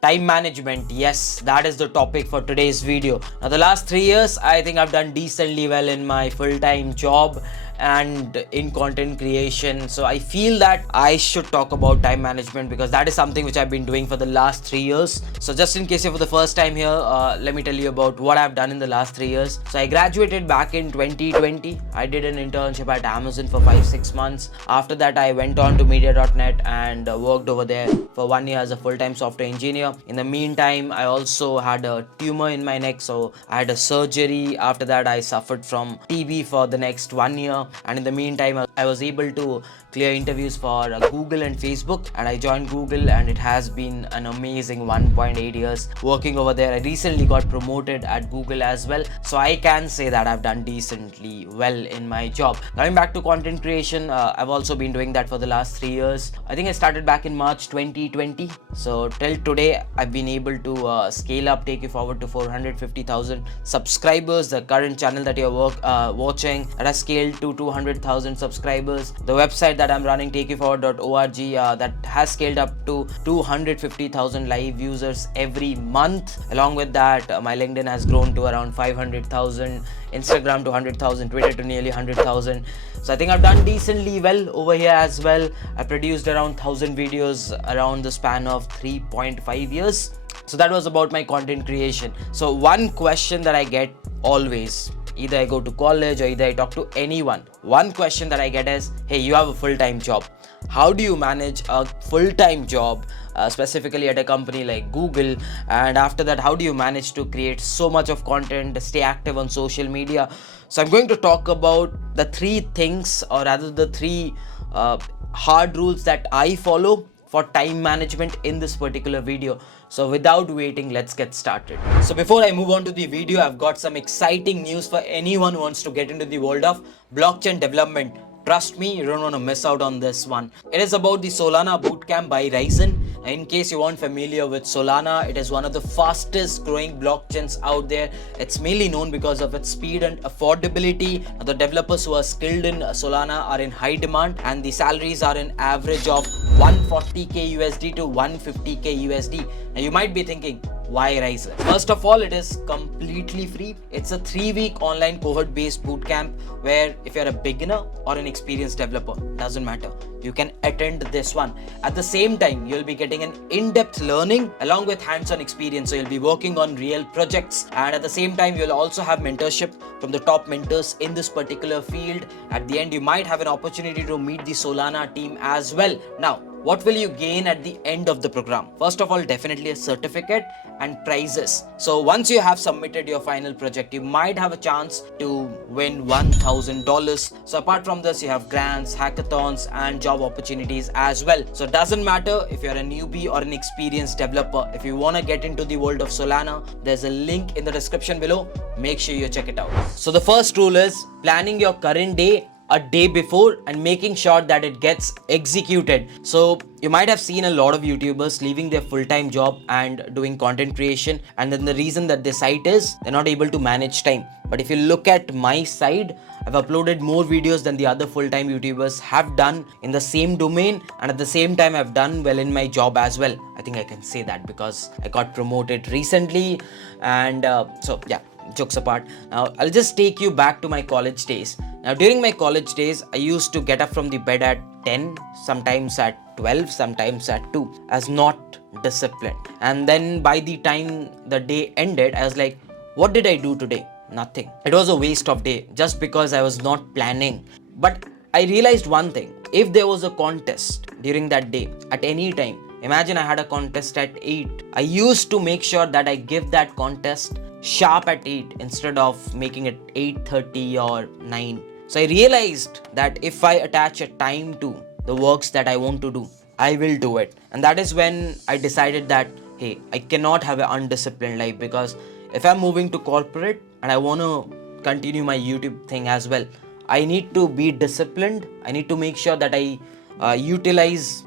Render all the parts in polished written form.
Time management, yes, that is the topic for today's video. Now, the last 3 years, I think I've done decently well in my full-time job and in content creation. So I feel that I should talk about time management because that is something which I've been doing for the last 3 years. So just in case you're for the first time here, let me tell you about what I've done in the last 3 years. So I graduated back in 2020. I did an internship at Amazon for 5-6 months. After that, I went on to media.net and worked over there for 1 year as a full-time software engineer. In the meantime, I also had a tumor in my neck, so I had a surgery. After that, I suffered from TB for the next 1 year, and in the meantime, I was able to clear interviews for Google and Facebook, and I joined Google, and it has been an amazing 1.8 years working over there. I recently got promoted at Google as well, so I can say that I've done decently well in my job. Coming back to content creation, I've also been doing that for the last 3 years. I think I started back in March 2020, so till today I've been able to scale up, take you forward to 450,000 subscribers. The current channel that you're watching, that has scaled to 200,000 subscribers. The website that I'm running, takeyouforward.org, that has scaled up to 250,000 live users every month. Along with that, my LinkedIn has grown to around 500,000, Instagram to 100,000, Twitter to nearly 100,000. So I think I've done decently well over here as well. I produced around 1,000 videos around the span of 3.5 years. So that was about my content creation. So one question that I get always, either I go to college or either I talk to anyone, one question that I get is, hey, you have a full-time job. How do you manage a full-time job, specifically at a company like Google? And after that, how do you manage to create so much of content, stay active on social media? So I'm going to talk about the three things, or rather the three hard rules that I follow for time management in this particular video. So without waiting, let's get started. So before I move on to the video, I've got some exciting news for anyone who wants to get into the world of blockchain development. Trust me, you don't want to miss out on this one. It is about the Solana bootcamp by Ryzen. In case you aren't familiar with Solana, it is one of the fastest growing blockchains out there. It's mainly known because of its speed and affordability. The developers who are skilled in Solana are in high demand, and the salaries are an average of 140k USD to 150k USD. Now you might be thinking, why Ryzen? First of all, it is completely free. It's a 3-week online cohort-based bootcamp where if you're a beginner or an experienced developer, doesn't matter, you can attend this one. At the same time, you'll be getting an in-depth learning along with hands-on experience. So you'll be working on real projects, and at the same time, you'll also have mentorship from the top mentors in this particular field. At the end, you might have an opportunity to meet the Solana team as well. Now, what will you gain at the end of the program? First of all, definitely a certificate and prizes. So once you have submitted your final project, you might have a chance to win $1,000. So apart from this, you have grants, hackathons, and job opportunities as well. So it doesn't matter if you're a newbie or an experienced developer. If you want to get into the world of Solana, there's a link in the description below. Make sure you check it out. So the first rule is planning your current day a day before and making sure that it gets executed. So you might have seen a lot of YouTubers leaving their full-time job and doing content creation, and then the reason that they cite is they're not able to manage time. But if you look at my side, I've uploaded more videos than the other full-time YouTubers have done in the same domain, and at the same time I've done well in my job as well. I think I can say that because I got promoted recently, and so yeah, jokes apart. Now I'll just take you back to my college days. Now during my college days, I used to get up from the bed at 10, sometimes at 12, sometimes at 2, as not disciplined. And then by the time the day ended, I was like, what did I do today? Nothing. It was a waste of day just because I was not planning. But I realized one thing. If there was a contest during that day at any time, imagine I had a contest at 8. I used to make sure that I give that contest sharp at 8 instead of making it 8:30 or 9. So I realized that if I attach a time to the works that I want to do, I will do it. And that is when I decided that, hey, I cannot have an undisciplined life, because if I'm moving to corporate and I want to continue my YouTube thing as well, I need to be disciplined. I need to make sure that I utilize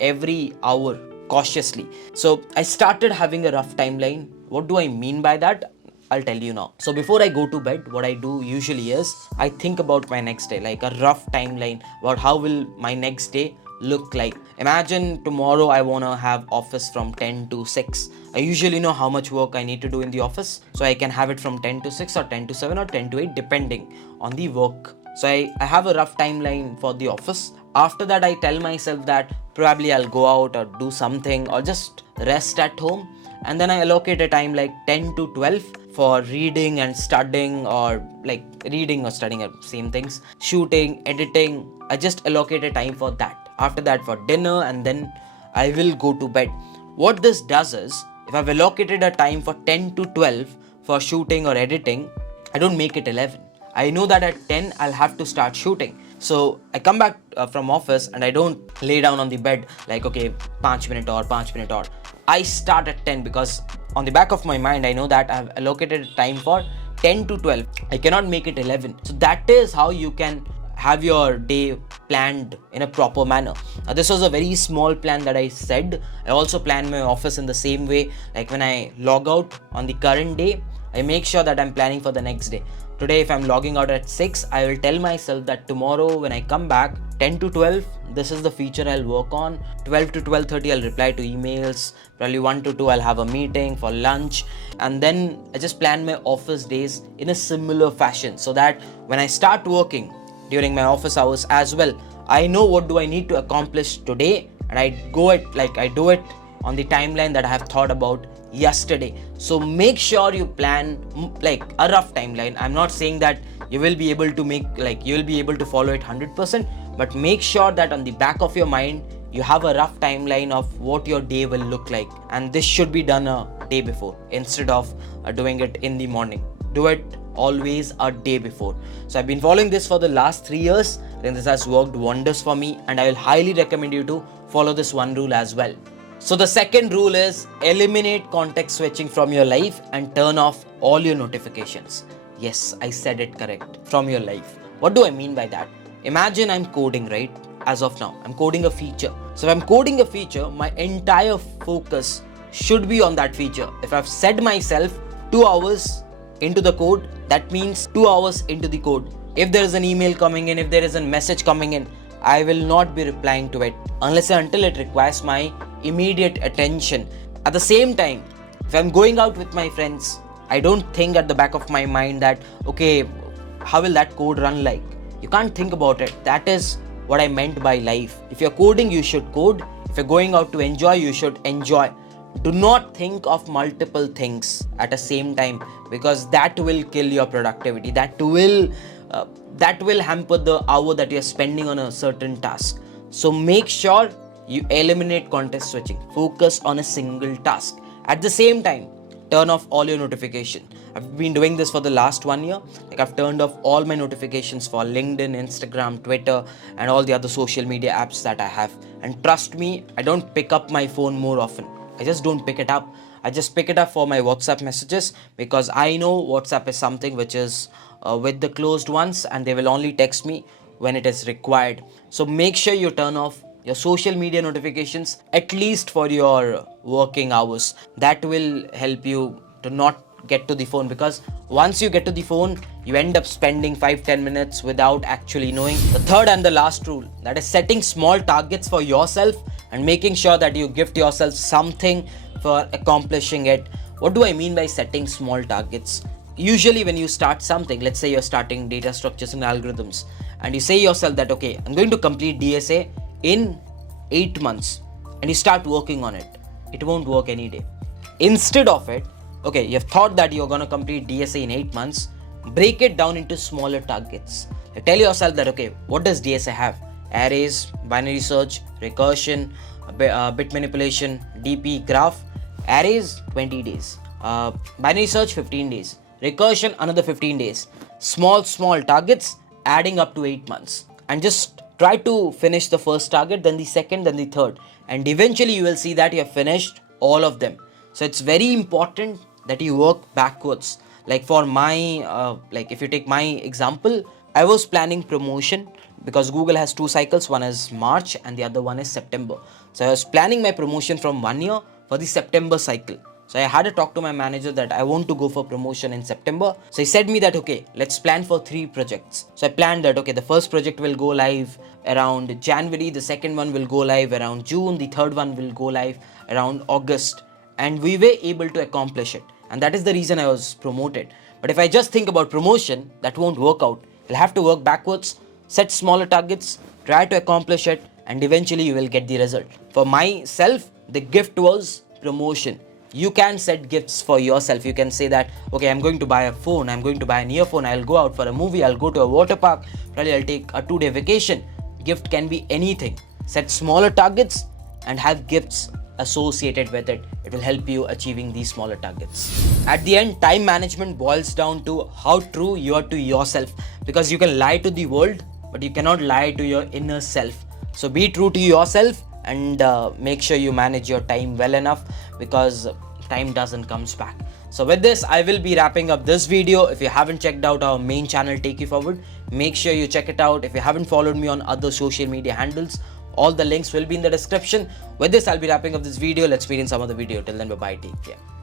every hour cautiously. So I started having a rough timeline. What do I mean by that? I'll tell you now. So before I go to bed, what I do usually is I think about my next day, like a rough timeline about how will my next day look like? Imagine tomorrow I want to have office from 10 to 6. I usually know how much work I need to do in the office, so I can have it from 10 to 6 or 10 to 7 or 10 to 8 depending on the work. So I have a rough timeline for the office. After that, I tell myself that probably I'll go out or do something or just rest at home, and then I allocate a time like 10 to 12 for reading and studying, or like reading or studying are same things, shooting, editing. I just allocate a time for that. After that, for dinner, and then I will go to bed. What this does is, if I've allocated a time for 10 to 12 for shooting or editing, I don't make it 11. I know that at 10 I'll have to start shooting. So I come back from office and I don't lay down on the bed like, okay, 5 minute or 5 minute or. I start at 10 because on the back of my mind I know that I've allocated time for 10 to 12. I cannot make it 11. So that is how you can have your day planned in a proper manner. Now, this was a very small plan that I said. I also plan my office in the same way. Like when I log out on the current day, I make sure that I'm planning for the next day. Today, if I'm logging out at 6, I will tell myself that tomorrow when I come back, 10 to 12, this is the feature I'll work on. 12 to 12:30, I'll reply to emails. Probably 1 to 2, I'll have a meeting for lunch. And then I just plan my office days in a similar fashion so that when I start working during my office hours as well, I know what do I need to accomplish today, and I do it on the timeline that I have thought about yesterday. So make sure you plan like a rough timeline. I'm not saying that you will be able to follow it 100%, but make sure that on the back of your mind you have a rough timeline of what your day will look like, and this should be done a day before instead of doing it in the morning. Do it always a day before. So I've been following this for the last 3 years. I think this has worked wonders for me, and I will highly recommend you to follow this one rule as well. So the second rule is eliminate context switching from your life and turn off all your notifications. Yes, I said it correct. From your life. What do I mean by that? Imagine I'm coding, right? As of now, I'm coding a feature. So if I'm coding a feature, my entire focus should be on that feature. If I've set myself 2 hours into the code, that means 2 hours into the code. If there is an email coming in, if there is a message coming in, I will not be replying to it unless and until it requires my immediate attention. At the same time, if I'm going out with my friends, I don't think at the back of my mind that, okay, how will that code run like? You can't think about it. That is what I meant by life. If you're coding, you should code. If you're going out to enjoy, you should enjoy. Do not think of multiple things at the same time, because that will kill your productivity. That will hamper the hour that you're spending on a certain task. So make sure you eliminate context switching. Focus on a single task. At the same time, turn off all your notifications. I've been doing this for the last 1 year. Like I've turned off all my notifications for LinkedIn, Instagram, Twitter, and all the other social media apps that I have. And trust me, I don't pick up my phone more often. I just don't pick it up. I just pick it up for my WhatsApp messages, because I know WhatsApp is something which is with the closed ones, and they will only text me when it is required. So make sure you turn off your social media notifications at least for your working hours. That will help you to not get to the phone, because once you get to the phone, you end up spending 5-10 minutes without actually knowing. The third and the last rule, that is setting small targets for yourself and making sure that you gift yourself something for accomplishing it. What do I mean by setting small targets? Usually when you start something, let's say you're starting data structures and algorithms, and you say yourself that, okay, I'm going to complete DSA in 8 months, and you start working on it. It won't work any day. Instead of it, okay, you've thought that you're going to complete DSA in 8 months, break it down into smaller targets. Tell yourself that, okay, what does DSA have? Arrays, binary search, recursion, bit manipulation, DP, graph. Arrays, 20 days. Binary search, 15 days. Recursion, another 15 days. Small targets adding up to 8 months. And just try to finish the first target, then the second, then the third. And eventually you will see that you have finished all of them. So it's very important that you work backwards. Like for my, if you take my example, I was planning promotion because Google has 2 cycles. One is March and the other one is September. So I was planning my promotion from 1 year for the September cycle. So I had a talk to my manager that I want to go for promotion in September. So he said me that, okay, let's plan for 3 projects. So I planned that, okay, the first project will go live around January, the second one will go live around June, the third one will go live around August. And we were able to accomplish it. And that is the reason I was promoted. But if I just think about promotion, that won't work out. You'll have to work backwards, set smaller targets, try to accomplish it, and eventually you will get the result. For myself, the gift was promotion. You can set gifts for yourself. You can say that, okay, I'm going to buy a phone, I'm going to buy an earphone, I'll go out for a movie, I'll go to a water park, probably I'll take a 2-day vacation. Gift can be anything. Set smaller targets and have gifts associated with it. It will help you achieving these smaller targets. At the end, time management boils down to how true you are to yourself, because you can lie to the world, but you cannot lie to your inner self. So be true to yourself and make sure you manage your time well enough, because time doesn't comes back. So with this, I will be wrapping up this video. If you haven't checked out our main channel, Take You Forward, make sure you check it out. If you haven't followed me on other social media handles, all the links will be in the description. With this, I'll be wrapping up this video. Let's meet in some other video. Till then, bye-bye. Take care.